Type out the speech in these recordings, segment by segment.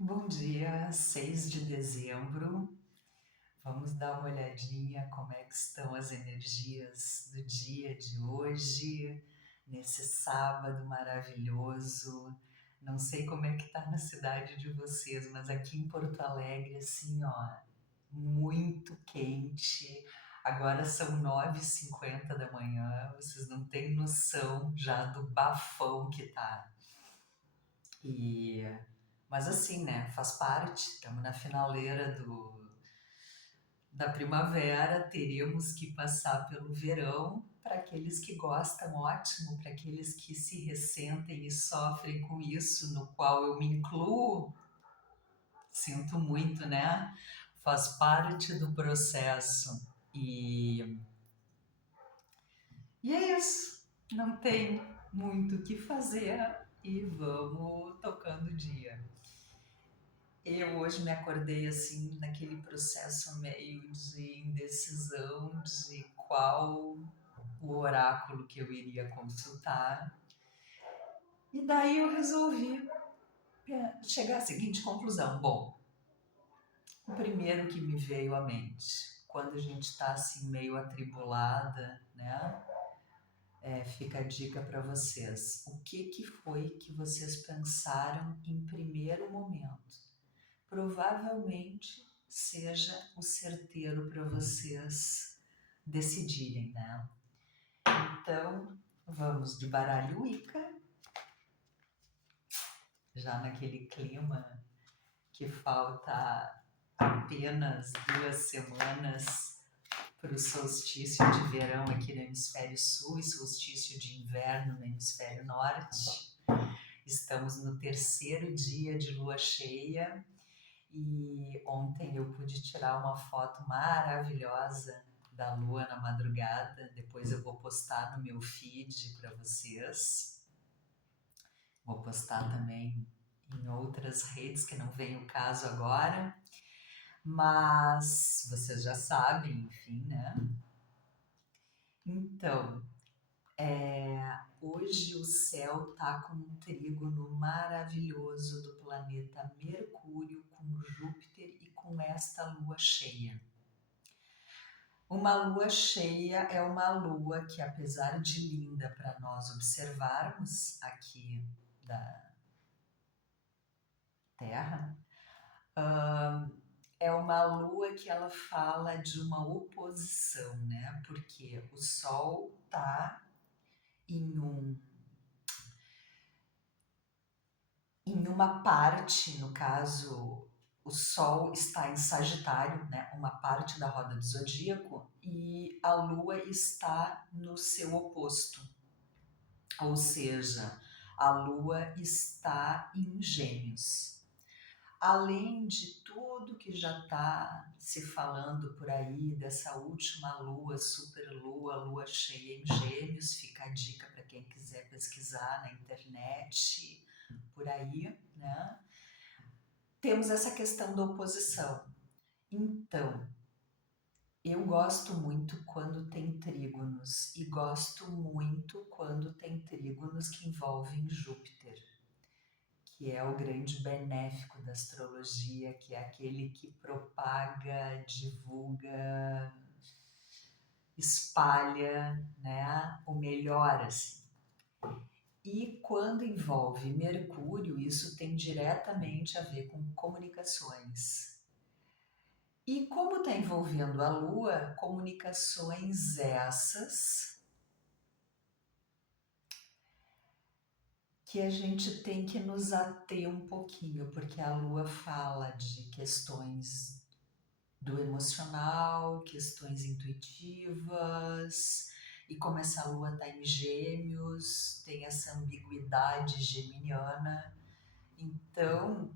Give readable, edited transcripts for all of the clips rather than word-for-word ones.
Bom dia, 6 de dezembro. Vamos dar uma olhadinha como é que estão as energias do dia de hoje, nesse sábado maravilhoso. Não sei como é que tá na cidade de vocês, mas aqui em Porto Alegre, assim, ó, muito quente. Agora são 9h50 da manhã, vocês não têm noção já do bafão que tá. E mas assim, né? Faz parte. Estamos na finaleira da primavera, teremos que passar pelo verão. Para aqueles que gostam, ótimo. Para aqueles que se ressentem e sofrem com isso, no qual eu me incluo, sinto muito, né? Faz parte do processo. E é isso. Não tem muito o que fazer e vamos tocando o dia. Eu hoje me acordei assim, naquele processo meio de indecisão de qual o oráculo que eu iria consultar. E daí eu resolvi chegar à seguinte conclusão. Bom, o primeiro que me veio à mente, quando a gente está assim meio atribulada, né? Fica a dica para vocês. O que foi que vocês pensaram em primeiro momento? Provavelmente seja o certeiro para vocês decidirem, né? Então, vamos de baralho Wicca, já naquele clima que falta apenas 2 semanas para o solstício de verão aqui no hemisfério sul e solstício de inverno no hemisfério norte. Estamos no terceiro dia de lua cheia. E ontem eu pude tirar uma foto maravilhosa da lua na madrugada. Depois eu vou postar no meu feed para vocês. Vou postar também em outras redes que não vem o caso agora. Mas vocês já sabem, enfim, né? Então, hoje o céu tá com um trígono maravilhoso do planeta Mercúrio com Júpiter e com esta lua cheia. Uma lua cheia é uma lua que, apesar de linda para nós observarmos aqui da Terra, é uma lua que ela fala de uma oposição, né? Porque o Sol está em em uma parte, no caso, o Sol está em Sagitário, né? Uma parte da roda do zodíaco, e a Lua está no seu oposto. Ou seja, a Lua está em Gêmeos. Além de tudo que já está se falando por aí dessa última lua, superlua, lua cheia em Gêmeos, fica a dica para quem quiser pesquisar na internet, por aí, né? Temos essa questão da oposição. Então, eu gosto muito quando tem trígonos e gosto muito quando tem trígonos que envolvem Júpiter, que é o grande benéfico da astrologia, que é aquele que propaga, divulga, espalha, né, o melhor assim. E quando envolve Mercúrio, isso tem diretamente a ver com comunicações. E como está envolvendo a Lua, comunicações essas que a gente tem que nos ater um pouquinho, porque a Lua fala de questões do emocional, questões intuitivas, e como essa Lua está em Gêmeos, tem essa ambiguidade geminiana. Então,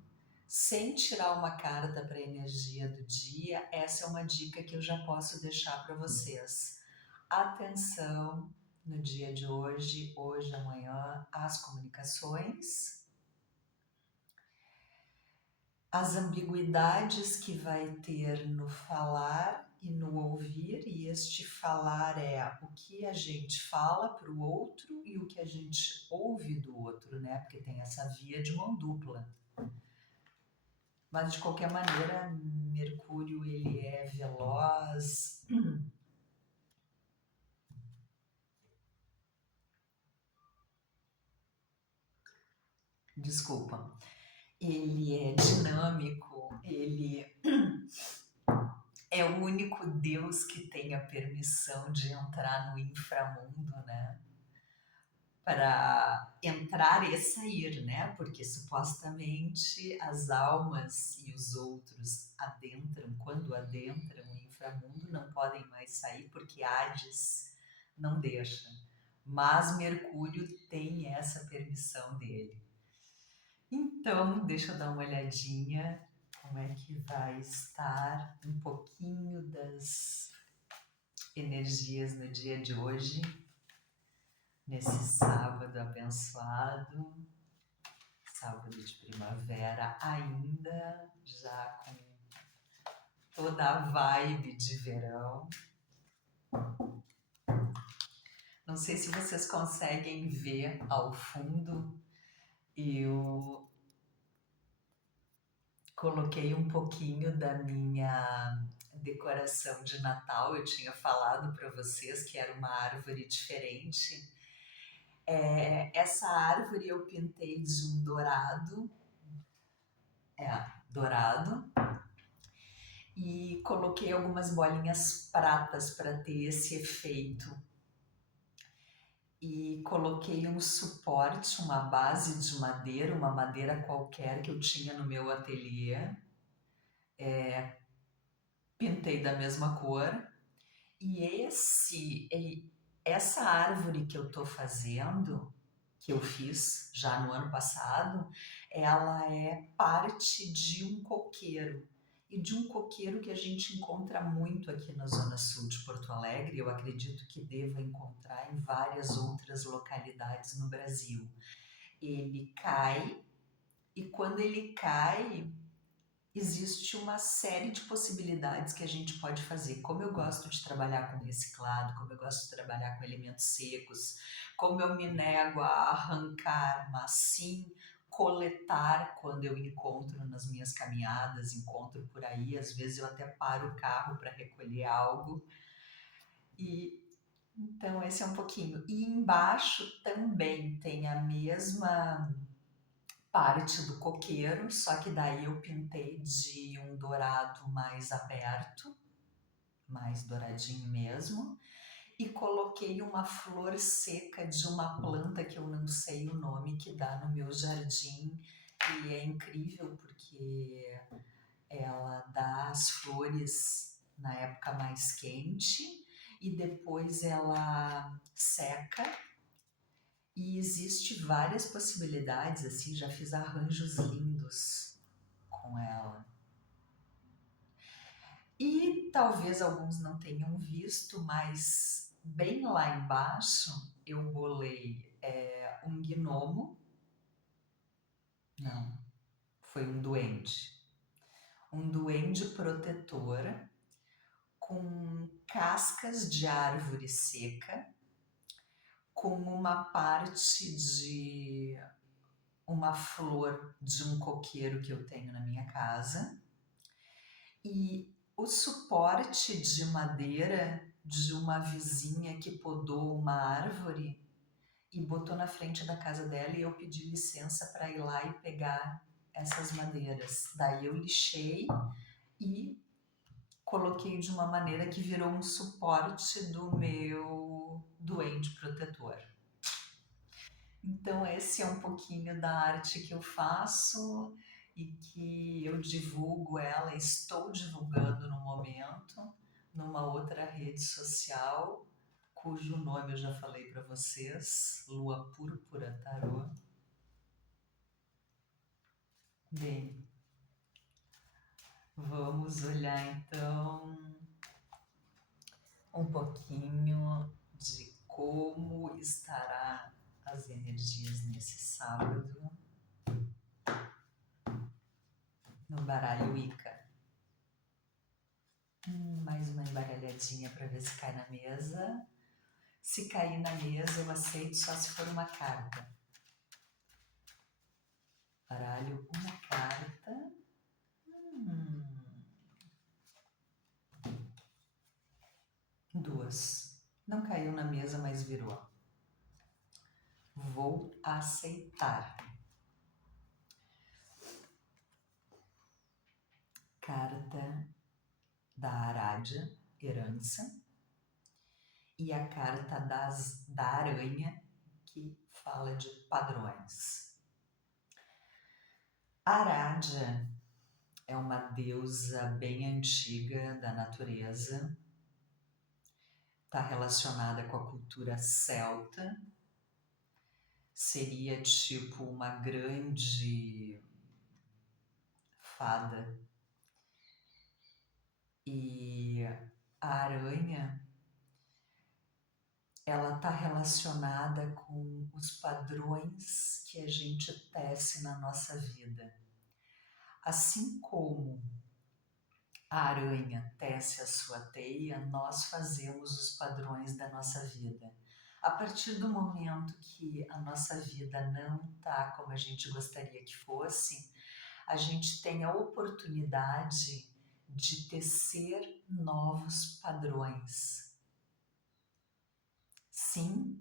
sem tirar uma carta para a energia do dia, essa é uma dica que eu já posso deixar para vocês. Atenção no dia de hoje, hoje, amanhã, às comunicações, as ambiguidades que vai ter no falar e no ouvir, e este falar é o que a gente fala para o outro e o que a gente ouve do outro, né? Porque tem essa via de mão dupla. Mas de qualquer maneira, Mercúrio ele é veloz. Desculpa. Ele é dinâmico, ele é o único Deus que tem a permissão de entrar no inframundo, né? Para entrar e sair, né? Porque supostamente as almas e os outros adentram, quando adentram o inframundo, não podem mais sair porque Hades não deixa. Mas Mercúrio tem essa permissão dele. Então, deixa eu dar uma olhadinha como é que vai estar um pouquinho das energias no dia de hoje, nesse sábado abençoado, sábado de primavera ainda, já com toda a vibe de verão. Não sei se vocês conseguem ver ao fundo, eu coloquei um pouquinho da minha decoração de Natal. Eu tinha falado para vocês que era uma árvore diferente. Essa árvore eu pintei de um dourado, dourado, e coloquei algumas bolinhas pratas para ter esse efeito. E coloquei um suporte, uma base de madeira, uma madeira qualquer que eu tinha no meu ateliê. Pintei da mesma cor. E essa árvore que eu estou fazendo, que eu fiz já no ano passado, ela é parte de um coqueiro. E de um coqueiro que a gente encontra muito aqui na Zona Sul de Porto Alegre, eu acredito que deva encontrar em várias outras localidades no Brasil. Ele cai, e quando ele cai, existe uma série de possibilidades que a gente pode fazer. Como eu gosto de trabalhar com reciclado, como eu gosto de trabalhar com elementos secos, como eu me nego a arrancar, mas sim coletar quando eu encontro nas minhas caminhadas, encontro por aí, às vezes eu até paro o carro para recolher algo. E então esse é um pouquinho. E embaixo também tem a mesma parte do coqueiro, só que daí eu pintei de um dourado mais aberto, mais douradinho mesmo, e coloquei uma flor seca de uma planta que eu não sei o nome, que dá no meu jardim, e é incrível porque ela dá as flores na época mais quente e depois ela seca. E existe várias possibilidades, assim, já fiz arranjos lindos com ela. E talvez alguns não tenham visto, mas bem lá embaixo eu bolei um gnomo. Não, foi um duende. Um duende protetor com cascas de árvore seca, com uma parte de uma flor de um coqueiro que eu tenho na minha casa e o suporte de madeira de uma vizinha que podou uma árvore e botou na frente da casa dela, e eu pedi licença para ir lá e pegar essas madeiras. Daí eu lixei e coloquei de uma maneira que virou um suporte do meu duende protetor. Então, esse é um pouquinho da arte que eu faço e que eu divulgo ela, estou divulgando no momento, numa outra rede social, cujo nome eu já falei para vocês, Lua Púrpura Tarô. Bem, vamos olhar então um pouquinho de como estará as energias nesse sábado no baralho Wicca. Mais uma embaralhadinha para ver se cai na mesa. Se cair na mesa, eu aceito só se for uma carta. Baralho uma carta. arroz. Não caiu na mesa, mas virou. Vou aceitar. Carta da Arádia, herança. E a carta da aranha, que fala de padrões. Arádia é uma deusa bem antiga da natureza, está relacionada com a cultura celta, seria tipo uma grande fada. E a aranha, ela está relacionada com os padrões que a gente tece na nossa vida. Assim como a aranha tece a sua teia, nós fazemos os padrões da nossa vida. A partir do momento que a nossa vida não está como a gente gostaria que fosse, a gente tem a oportunidade de tecer novos padrões. Sim,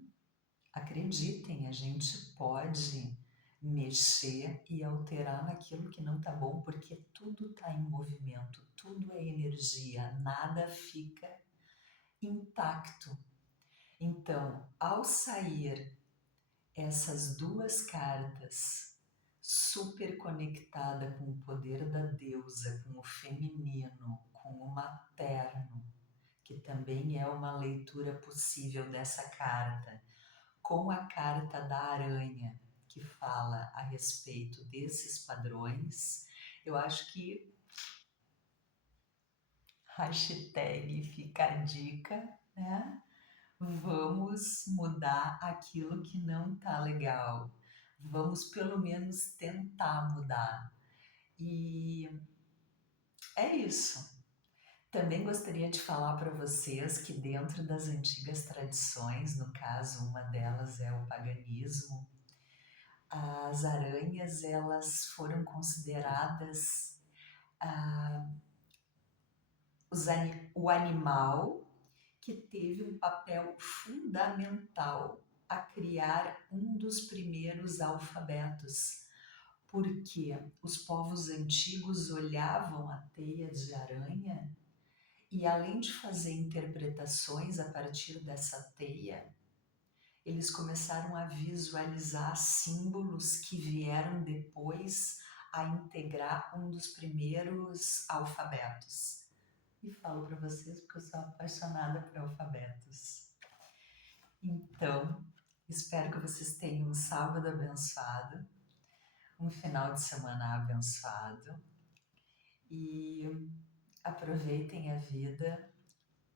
acreditem, a gente pode mexer e alterar naquilo que não está bom, porque tudo está em movimento, tudo é energia, nada fica intacto. Então, ao sair essas duas cartas super conectada com o poder da deusa, com o feminino, com o materno, que também é uma leitura possível dessa carta, com a carta da aranha, que fala a respeito desses padrões, eu acho que hashtag fica a dica, né? Vamos mudar aquilo que não tá legal. Vamos pelo menos tentar mudar. E é isso. Também gostaria de falar para vocês que dentro das antigas tradições, no caso, uma delas é o paganismo, as aranhas elas foram consideradas o animal que teve um papel fundamental a criar um dos primeiros alfabetos, porque os povos antigos olhavam a teia de aranha e, além de fazer interpretações a partir dessa teia, eles começaram a visualizar símbolos que vieram depois a integrar um dos primeiros alfabetos. E falo para vocês porque eu sou apaixonada por alfabetos. Então, espero que vocês tenham um sábado abençoado, um final de semana abençoado e aproveitem a vida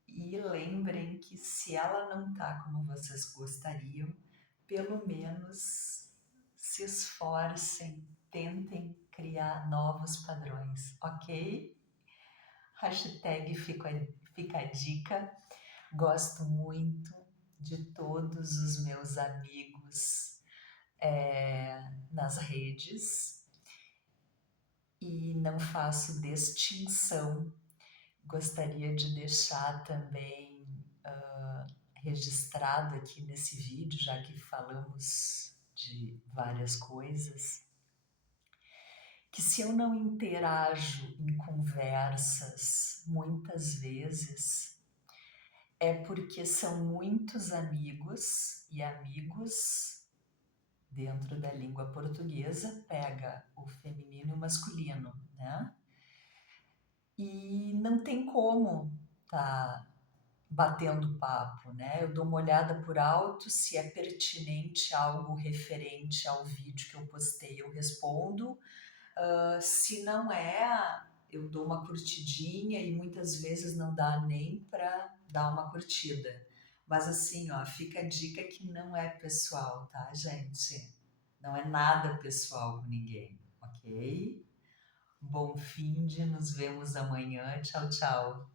e lembrem que se ela não está como vocês gostariam, pelo menos se esforcem, tentem criar novos padrões, ok? Hashtag fica a dica. Gosto muito de todos os meus amigos nas redes e não faço distinção. Gostaria de deixar também registrado aqui nesse vídeo, já que falamos de várias coisas, que se eu não interajo em conversas muitas vezes, é porque são muitos amigos, e amigos dentro da língua portuguesa pega o feminino e o masculino, né? E não tem como tá batendo papo, né? Eu dou uma olhada por alto, se é pertinente algo referente ao vídeo que eu postei, eu respondo. Se não é, eu dou uma curtidinha e muitas vezes não dá nem para dar uma curtida. Mas assim, ó, fica a dica que não é pessoal, tá, gente? Não é nada pessoal com ninguém, ok? Bom fim de nos vemos amanhã. Tchau, tchau.